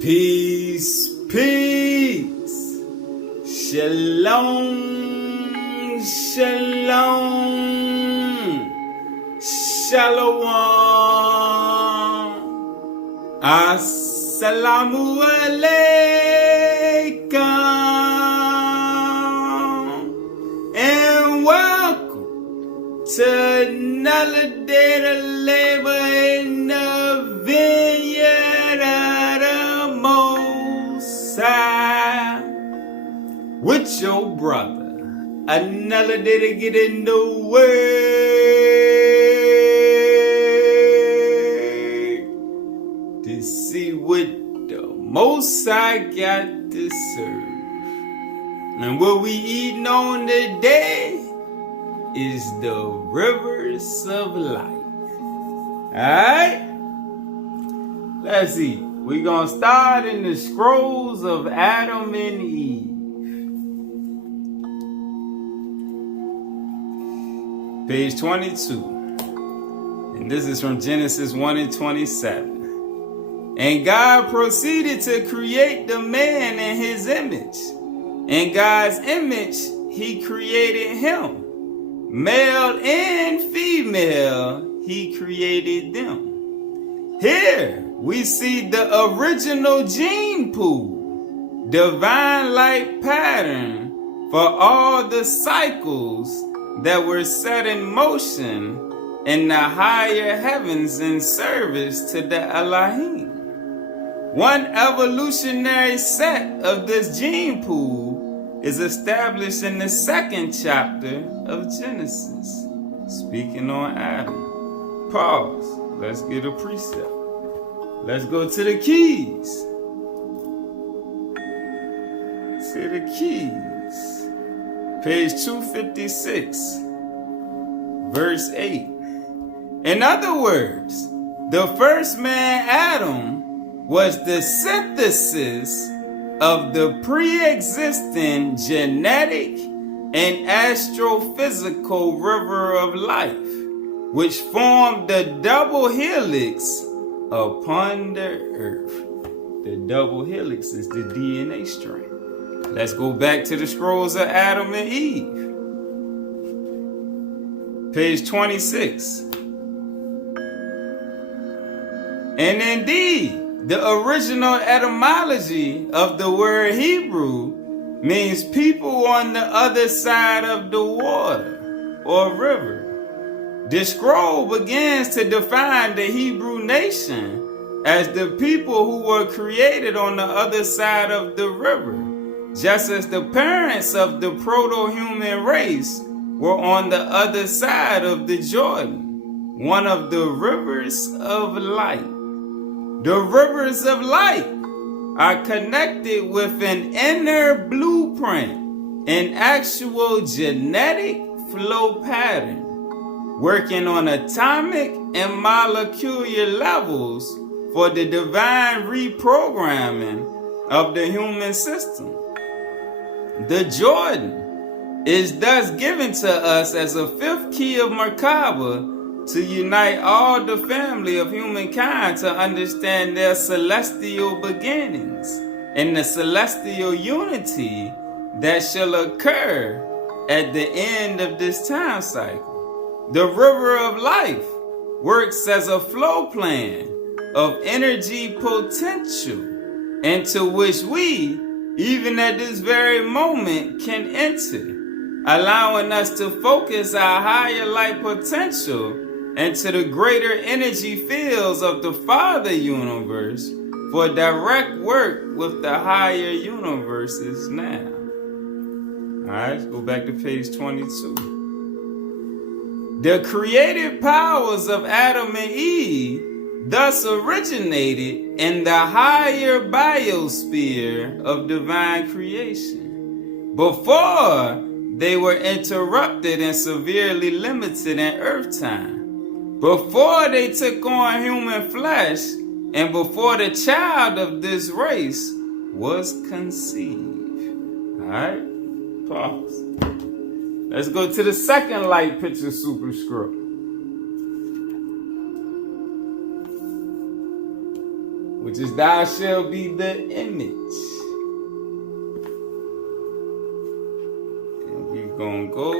Peace, peace. Shalom, shalom. Shalom. Assalamu alaikum. And welcome to another day to labor in the vineyard of the Most High. With your brother. Another day to get in the Word. To see what the Most High got to serve. And what we eating on today is the rivers of life. Alright? Let's see. We're going to start in the scrolls of Adam and Eve. Page 22. And this is from Genesis 1 and 27. And God proceeded to create the man in his image. In God's image, he created him. Male and female, he created them. Here, we see the original gene pool, divine light pattern for all the cycles that were set in motion in the higher heavens in service to the Elohim. One evolutionary set of this gene pool is established in the 2nd chapter of Genesis, speaking on Adam. Pause. Let's get a precept. Let's go to the keys. To the keys. Page 256, verse 8. In other words, the first man, Adam, was the synthesis of the pre-existing genetic and astrophysical river of life, which formed the double helix upon the earth. The double helix is the DNA strand. Let's go back to the scrolls of Adam and Eve. Page 26. And indeed, the original etymology of the word Hebrew means people on the other side of the water or river. The scroll begins to define the Hebrew nation as the people who were created on the other side of the river, just as the parents of the proto-human race were on the other side of the Jordan, one of the rivers of light. The rivers of light are connected with an inner blueprint, an actual genetic flow pattern, working on atomic and molecular levels for the divine reprogramming of the human system. The Jordan is thus given to us as a 5th key of Merkaba to unite all the family of humankind to understand their celestial beginnings and the celestial unity that shall occur at the end of this time cycle. The river of life works as a flow plan of energy potential into which we, even at this very moment, can enter, allowing us to focus our higher light potential into the greater energy fields of the Father universe for direct work with the higher universes now. Alright, let's go back to page 22. The creative powers of Adam and Eve thus originated in the higher biosphere of divine creation, before they were interrupted and severely limited in earth time, before they took on human flesh, and before the child of this race was conceived. Alright, pause. Let's go to the second light picture superscript, which is thou shalt be the image. And we're going to go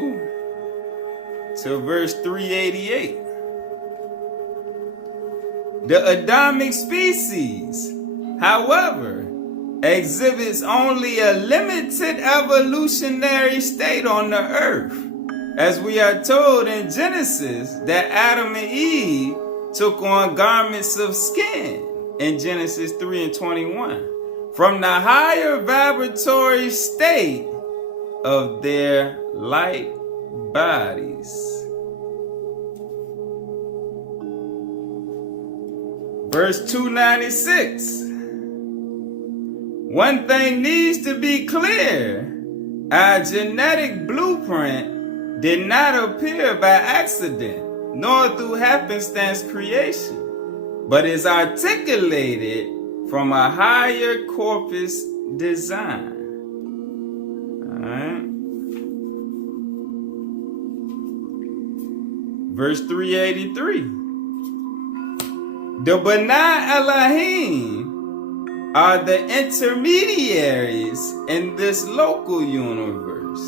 to verse 388. The Adamic species, however, exhibits only a limited evolutionary state on the earth, as we are told in Genesis that Adam and Eve took on garments of skin in Genesis 3:21 from the higher vibratory state of their light bodies. Verse 296. One thing needs to be clear. Our genetic blueprint did not appear by accident, nor through happenstance creation, but is articulated from a higher corpus design. Alright. Verse 383. The B'nai Elohim are the intermediaries in this local universe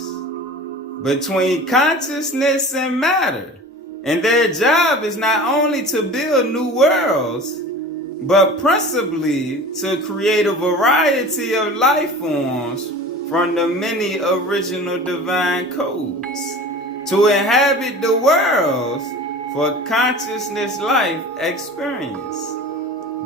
between consciousness and matter. And their job is not only to build new worlds, but principally to create a variety of life forms from the many original divine codes, to inhabit the worlds for consciousness life experience.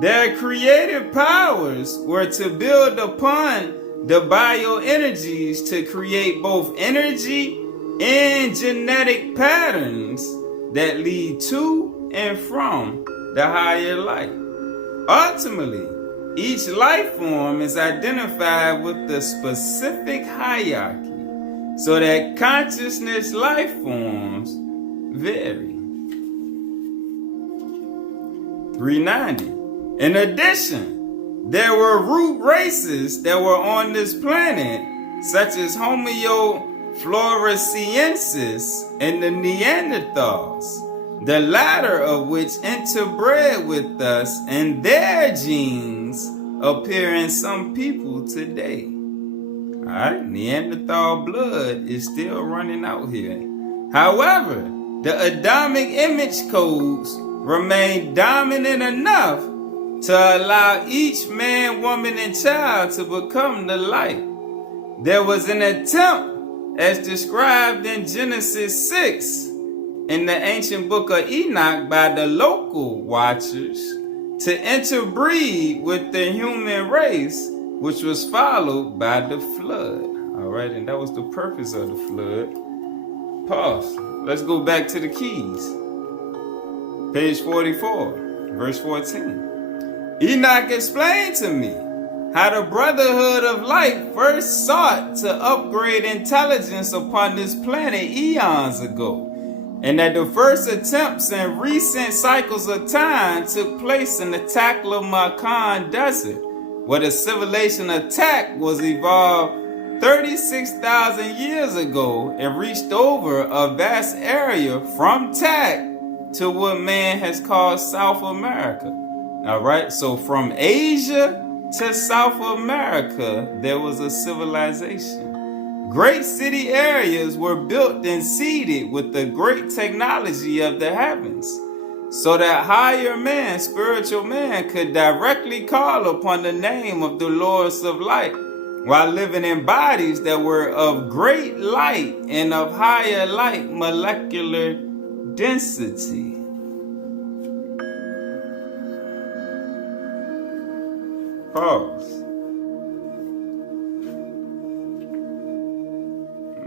Their creative powers were to build upon the bioenergies to create both energy and genetic patterns that lead to and from the higher light. Ultimately, each life form is identified with the specific hierarchy so that consciousness life forms vary. 390. In addition, there were root races that were on this planet, such as Homo floresiensis and the Neanderthals, the latter of which interbred with us, and their genes appear in some people today. Alright, Neanderthal blood is still running out here. However, the Adamic image codes remain dominant enough to allow each man, woman, and child to become the light. There was an attempt, as described in Genesis 6, in the ancient book of Enoch by the local watchers, to interbreed with the human race, which was followed by the flood. All right, and that was the purpose of the flood. Pause. Let's go back to the keys. Page 44, verse 14. Enoch explained to me how the Brotherhood of Light first sought to upgrade intelligence upon this planet eons ago, and that the first attempts in recent cycles of time took place in the Taklamakan Desert, where the civilization of Tak was evolved 36,000 years ago and reached over a vast area from Tak to what man has called South America. All right, so from Asia to South America, there was a civilization. Great city areas were built and seeded with the great technology of the heavens, so that higher man, spiritual man, could directly call upon the name of the Lords of Light while living in bodies that were of great light and of higher light molecular density. Pause.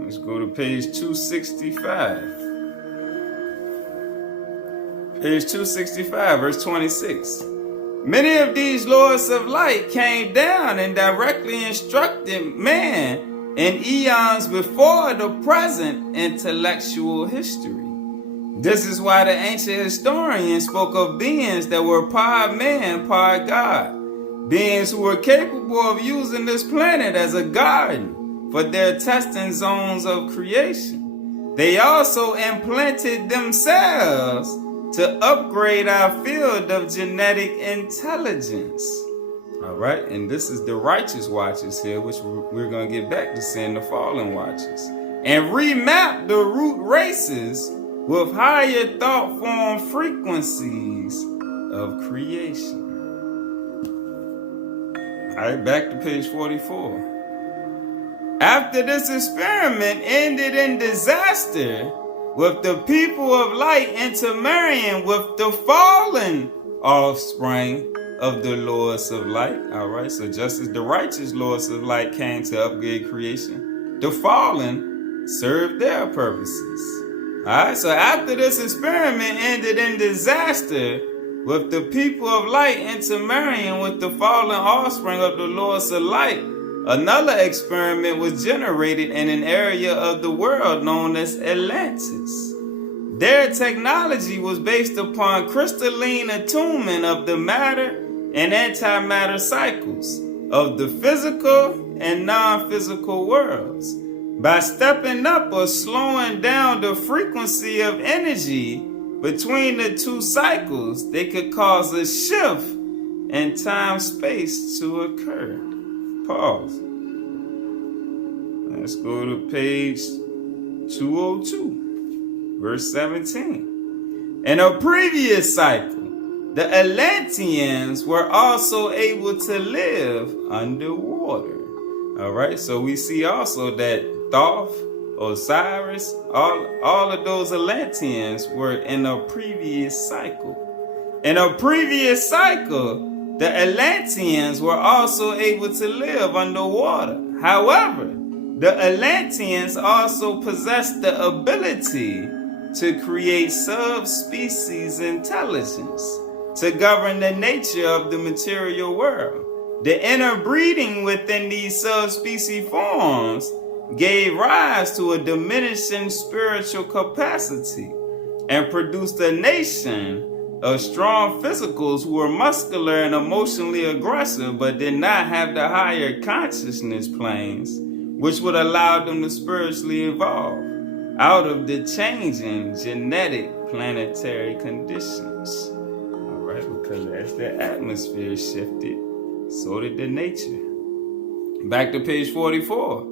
Let's go to page 265. Page 265, verse 26. Many of these lords of light came down and directly instructed man in eons before the present intellectual history. This is why the ancient historians spoke of beings that were part man, part God. Beings who were capable of using this planet as a garden for their testing zones of creation. They also implanted themselves to upgrade our field of genetic intelligence. All right, and this is the righteous watches here, which we're going to get back to seeing the fallen watches. And remap the root races with higher thought form frequencies of creation. All right, back to page 44. After this experiment ended in disaster, with the people of light intermarrying with the fallen offspring of the lords of light. All right, so just as the righteous lords of light came to upgrade creation, the fallen served their purposes. All right, so after this experiment ended in disaster, with the people of light intermarrying with the fallen offspring of the lords of light, another experiment was generated in an area of the world known as Atlantis. Their technology was based upon crystalline attunement of the matter and antimatter cycles of the physical and non-physical worlds. By stepping up or slowing down the frequency of energy between the two cycles, they could cause a shift in time-space to occur. Pause. Let's go to page 202, verse 17. In a previous cycle, the Atlanteans were also able to live underwater. All right, so we see also that Thoth, Osiris, all of those Atlanteans were in a previous cycle. In a previous cycle, the Atlanteans were also able to live underwater. However, the Atlanteans also possessed the ability to create subspecies intelligence to govern the nature of the material world. The interbreeding within these subspecies forms gave rise to a diminishing spiritual capacity and produced a nation of strong physicals who were muscular and emotionally aggressive but did not have the higher consciousness planes which would allow them to spiritually evolve out of the changing genetic planetary conditions. All right, because as the atmosphere shifted, so did the nature. Back to page 44,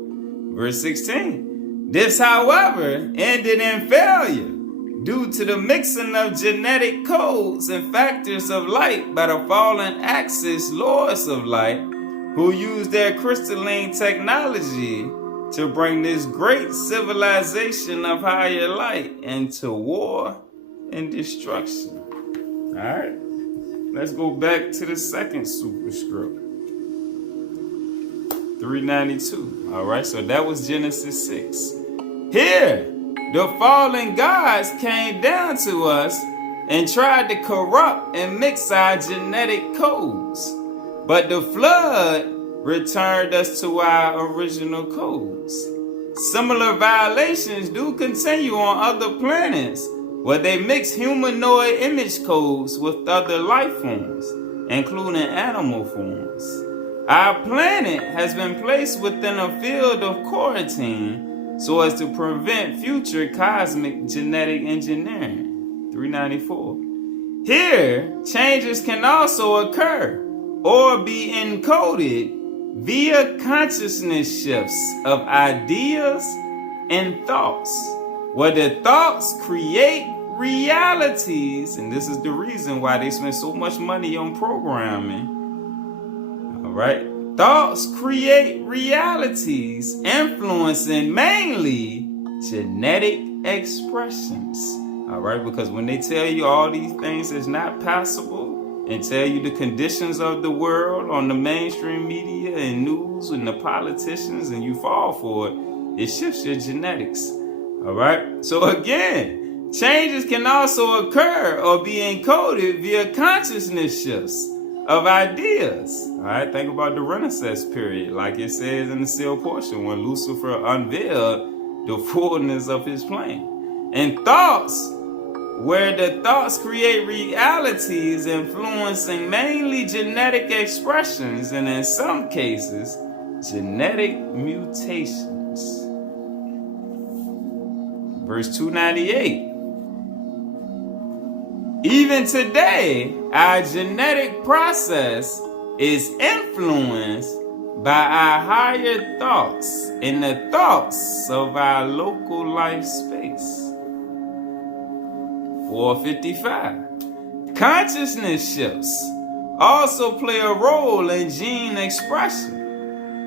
verse 16. This, however, ended in failure due to the mixing of genetic codes and factors of light by the fallen axis lords of light, who used their crystalline technology to bring this great civilization of higher light into war and destruction. All right, let's go back to the second superscript, 392. All right, so that was Genesis 6. Here, the fallen gods came down to us and tried to corrupt and mix our genetic codes. But the flood returned us to our original codes. Similar violations do continue on other planets where they mix humanoid image codes with other life forms, including animal forms. Our planet has been placed within a field of quarantine so as to prevent future cosmic genetic engineering. 394. Here, changes can also occur or be encoded via consciousness shifts of ideas and thoughts, where the thoughts create realities, and this is the reason why they spend so much money on programming. All right, thoughts create realities, influencing mainly genetic expressions. All right, because when they tell you all these things is not possible, and tell you the conditions of the world on the mainstream media and news and the politicians, and you fall for it, it shifts your genetics. All right, so again, changes can also occur or be encoded via consciousness shifts of ideas. All right, think about the Regenesis period, like it says in the sealed portion, when Lucifer unveiled the fullness of his plan. And thoughts, where the thoughts create realities, influencing mainly genetic expressions and in some cases, genetic mutations. Verse 298. Even today, our genetic process is influenced by our higher thoughts and the thoughts of our local life space. 455. Consciousness shifts also play a role in gene expression.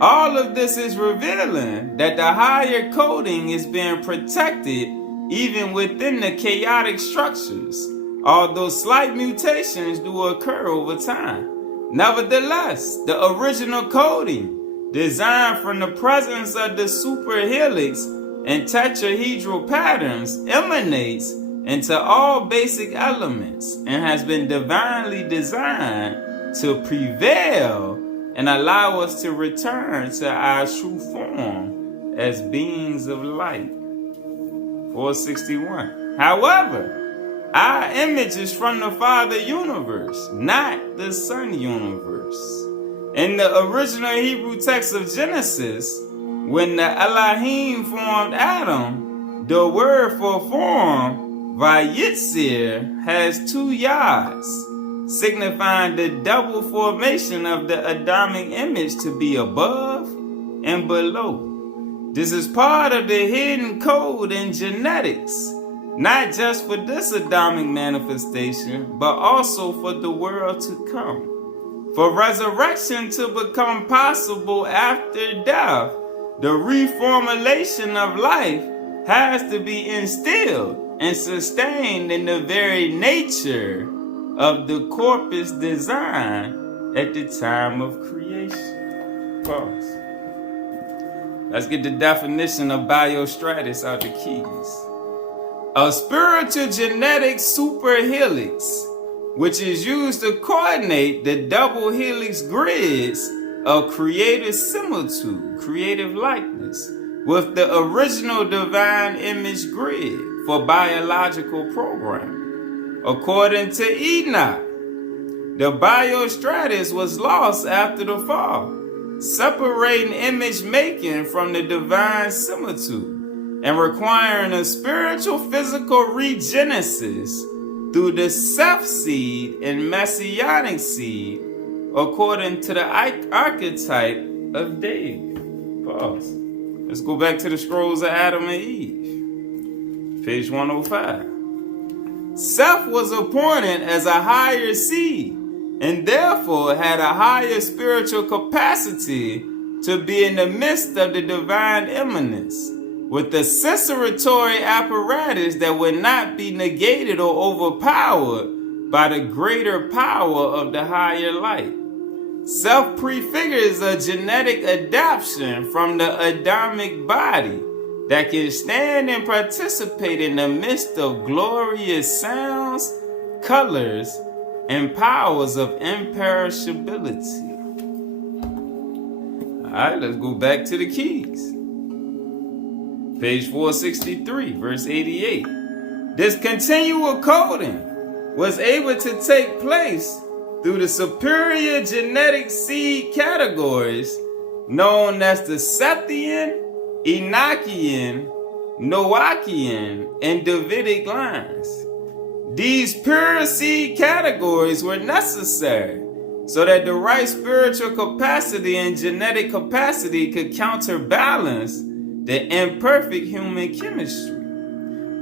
All of this is revealing that the higher coding is being protected even within the chaotic structures, although slight mutations do occur over time. Nevertheless, the original coding, designed from the presence of the superhelix and tetrahedral patterns, emanates into all basic elements and has been divinely designed to prevail and allow us to return to our true form as beings of light. 461. However, our image is from the Father universe, not the Son universe. In the original Hebrew text of Genesis, when the Elohim formed Adam, the word for form, Vayitzir, has 2 yads, signifying the double formation of the Adamic image to be above and below. This is part of the hidden code in genetics, not just for this Adamic manifestation, but also for the world to come. For resurrection to become possible after death, the reformulation of life has to be instilled and sustained in the very nature of the corpus design at the time of creation. Pause. Let's get the definition of biostratus out the keys. A spiritual genetic superhelix, which is used to coordinate the double helix grids of creative similitude, creative likeness, with the original divine image grid for biological programming. According to Enoch, the biostratus was lost after the fall, separating image making from the divine similitude and requiring a spiritual physical regenesis through the Seth seed and Messianic seed, according to the archetype of David. Pause. Let's go back to the scrolls of Adam and Eve. Page 105. Seth was appointed as a higher seed and therefore had a higher spiritual capacity to be in the midst of the divine immanence, with the sensoratory apparatus that would not be negated or overpowered by the greater power of the higher light. Self prefigures a genetic adaptation from the Adamic body that can stand and participate in the midst of glorious sounds, colors, and powers of imperishability. Alright, let's go back to the keys. Page 463, verse 88. This continual coding was able to take place through the superior genetic seed categories known as the Sethian, Enochian, Noachian, and Davidic lines. These pure seed categories were necessary so that the right spiritual capacity and genetic capacity could counterbalance the imperfect human chemistry.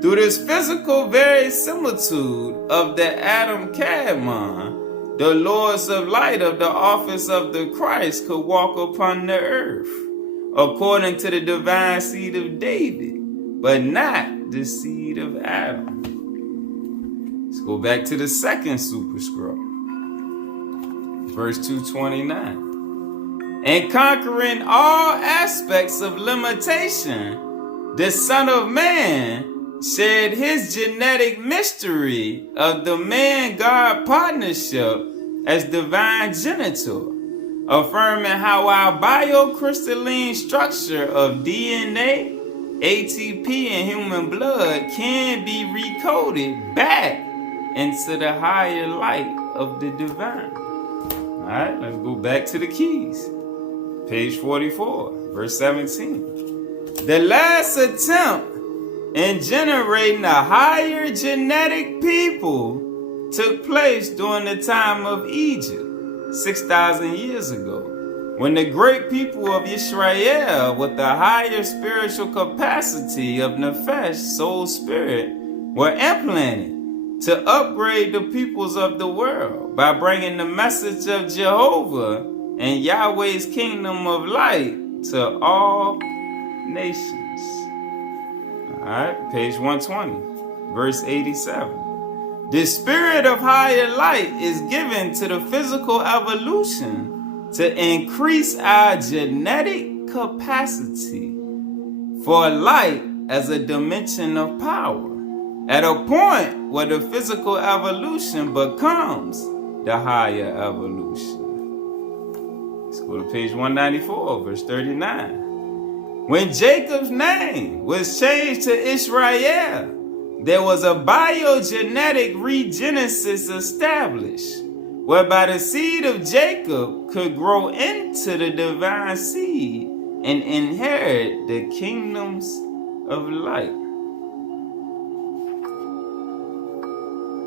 Through this physical verisimilitude of the Adam Kadmon, the Lords of Light of the office of the Christ could walk upon the earth, according to the divine seed of David, but not the seed of Adam. Let's go back to the second superscript, verse 229. And conquering all aspects of limitation, the Son of Man shared his genetic mystery of the man-God partnership as divine genitor, affirming how our biocrystalline structure of DNA, ATP, and human blood can be recoded back into the higher light of the divine. All right, let's go back to the keys. Page 44, verse 17. The last attempt in generating a higher genetic people took place during the time of Egypt, 6,000 years ago, when the great people of Israel with the higher spiritual capacity of Nefesh, soul spirit, were implanted to upgrade the peoples of the world by bringing the message of Jehovah and Yahweh's kingdom of light to all nations. All right, page 120, verse 87. The spirit of higher light is given to the physical evolution to increase our genetic capacity for light as a dimension of power, at a point where the physical evolution becomes the higher evolution. Let's go to page 194, verse 39. When Jacob's name was changed to Israel, there was a biogenetic regenesis established, whereby the seed of Jacob could grow into the divine seed and inherit the kingdoms of light.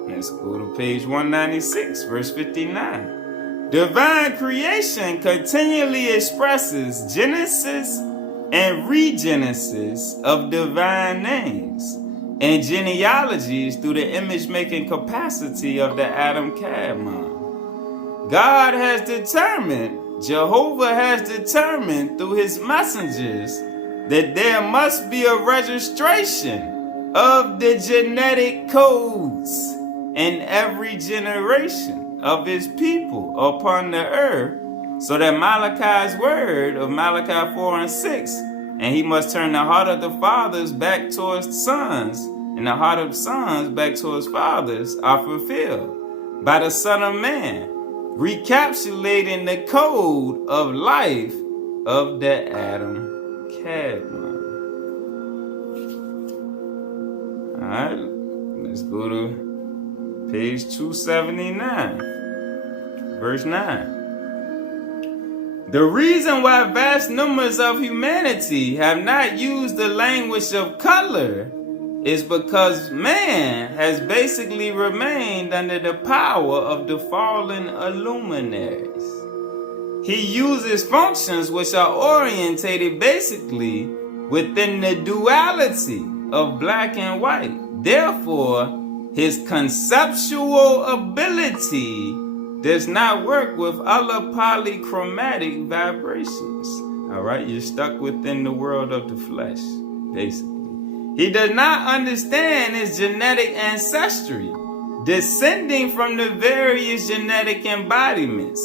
Let's go to page 196, verse 59. Divine creation continually expresses genesis and regenesis of divine names and genealogies through the image-making capacity of the Adam Kadmon. God has determined, Jehovah has determined through his messengers that there must be a registration of the genetic codes in every generation of his people upon the earth, so that Malachi's word of Malachi 4 and 6, and he must turn the heart of the fathers back towards sons, and the heart of sons back towards fathers, are fulfilled by the Son of Man, recapitulating the code of life of the Adam Kadmon. Alright, let's go to page 279, verse 9. The reason why vast numbers of humanity have not used the language of color is because man has basically remained under the power of the fallen illuminaries. He uses functions which are orientated basically within the duality of black and white. Therefore, his conceptual ability does not work with other polychromatic vibrations. All right, you're stuck within the world of the flesh, basically. He does not understand his genetic ancestry, descending from the various genetic embodiments.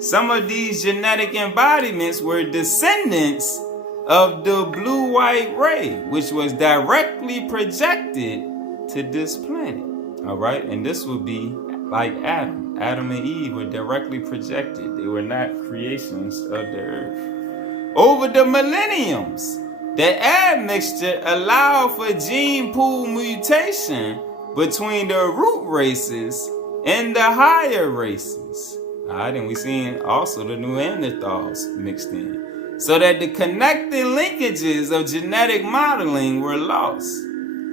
Some of these genetic embodiments were descendants of the blue-white ray, which was directly projected to this planet. All right, and this would be like Adam. Adam and Eve were directly projected. They were not creations of the earth. Over the millenniums, the admixture allowed for gene pool mutation between the root races and the higher races. All right, and we've seen also the Neanderthals mixed in, so that the connecting linkages of genetic modeling were lost.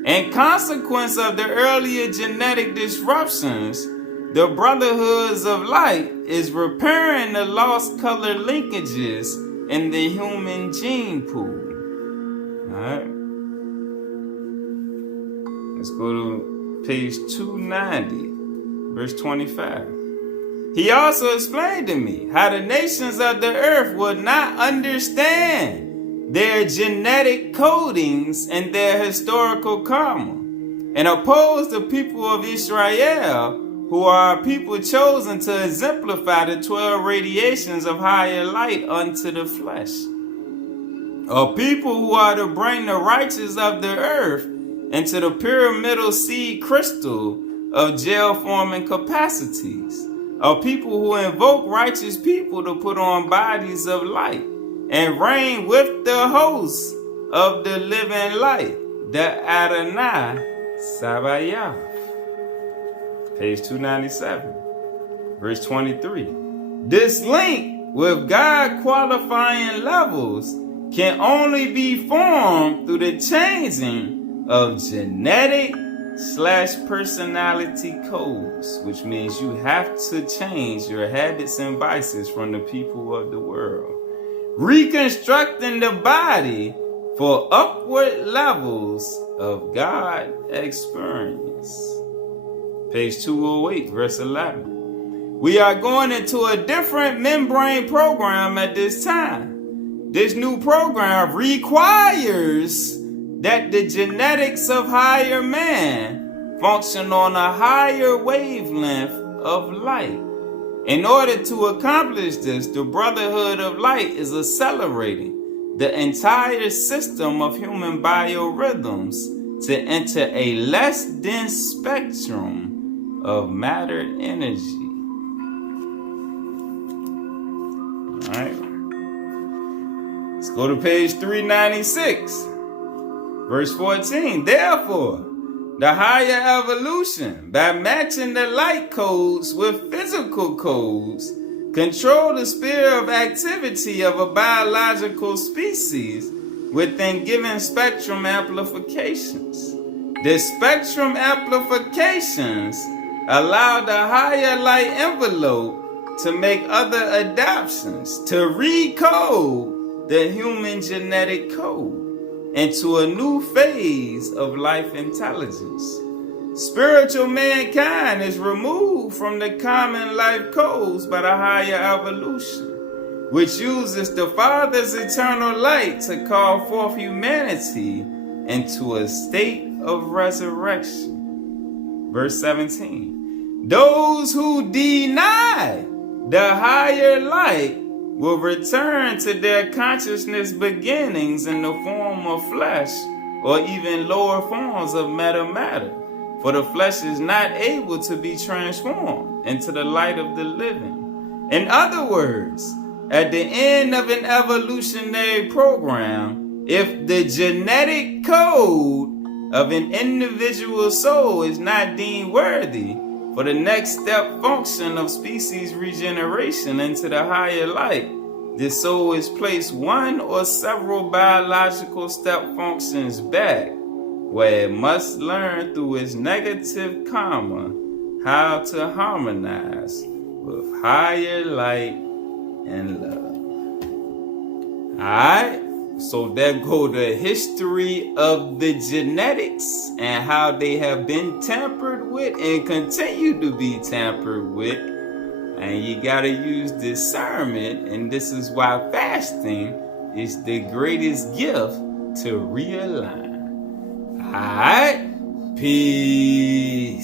In consequence of the earlier genetic disruptions, the Brotherhoods of Light is repairing the lost color linkages in the human gene pool. Alright. Let's go to page 290, verse 25. He also explained to me how the nations of the earth would not understand their genetic codings and their historical karma, and oppose the people of Israel, who are a people chosen to exemplify the 12 radiations of higher light unto the flesh. A people who are to bring the righteous of the earth into the pyramidal seed crystal of gel-forming capacities. A people who invoke righteous people to put on bodies of light and reign with the hosts of the living light, the Adonai Sabaoth. Page 297, verse 23. This link with God qualifying levels can only be formed through the changing of genetic personality codes, which means you have to change your habits and vices from the people of the world. Reconstructing the body for upward levels of God experience. Page 208, verse 11. We are going into a different membrane program at this time. This new program requires that the genetics of higher man function on a higher wavelength of light. In order to accomplish this, the Brotherhood of Light is accelerating the entire system of human biorhythms to enter a less dense spectrum of matter energy. All right. Let's go to page 396, verse 14. Therefore, the higher evolution, by matching the light codes with physical codes, control the sphere of activity of a biological species within given spectrum amplifications. The spectrum amplifications allow the higher light envelope to make other adaptations to recode the human genetic code into a new phase of life intelligence. Spiritual mankind is removed from the common life codes by the higher evolution, which uses the Father's eternal light to call forth humanity into a state of resurrection. Verse 17. Those who deny the higher light will return to their consciousness beginnings in the form of flesh or even lower forms of matter. For the flesh is not able to be transformed into the light of the living. In other words, at the end of an evolutionary program, if the genetic code of an individual soul is not deemed worthy for the next step function of species regeneration into the higher light, the soul is placed one or several biological step functions back, where it must learn through its negative karma how to harmonize with higher light and love. Alright, so there go the history of the genetics and how they have been tampered with and continue to be tampered with. And you gotta use discernment, and this is why fasting is the greatest gift to realign. Alright, peace.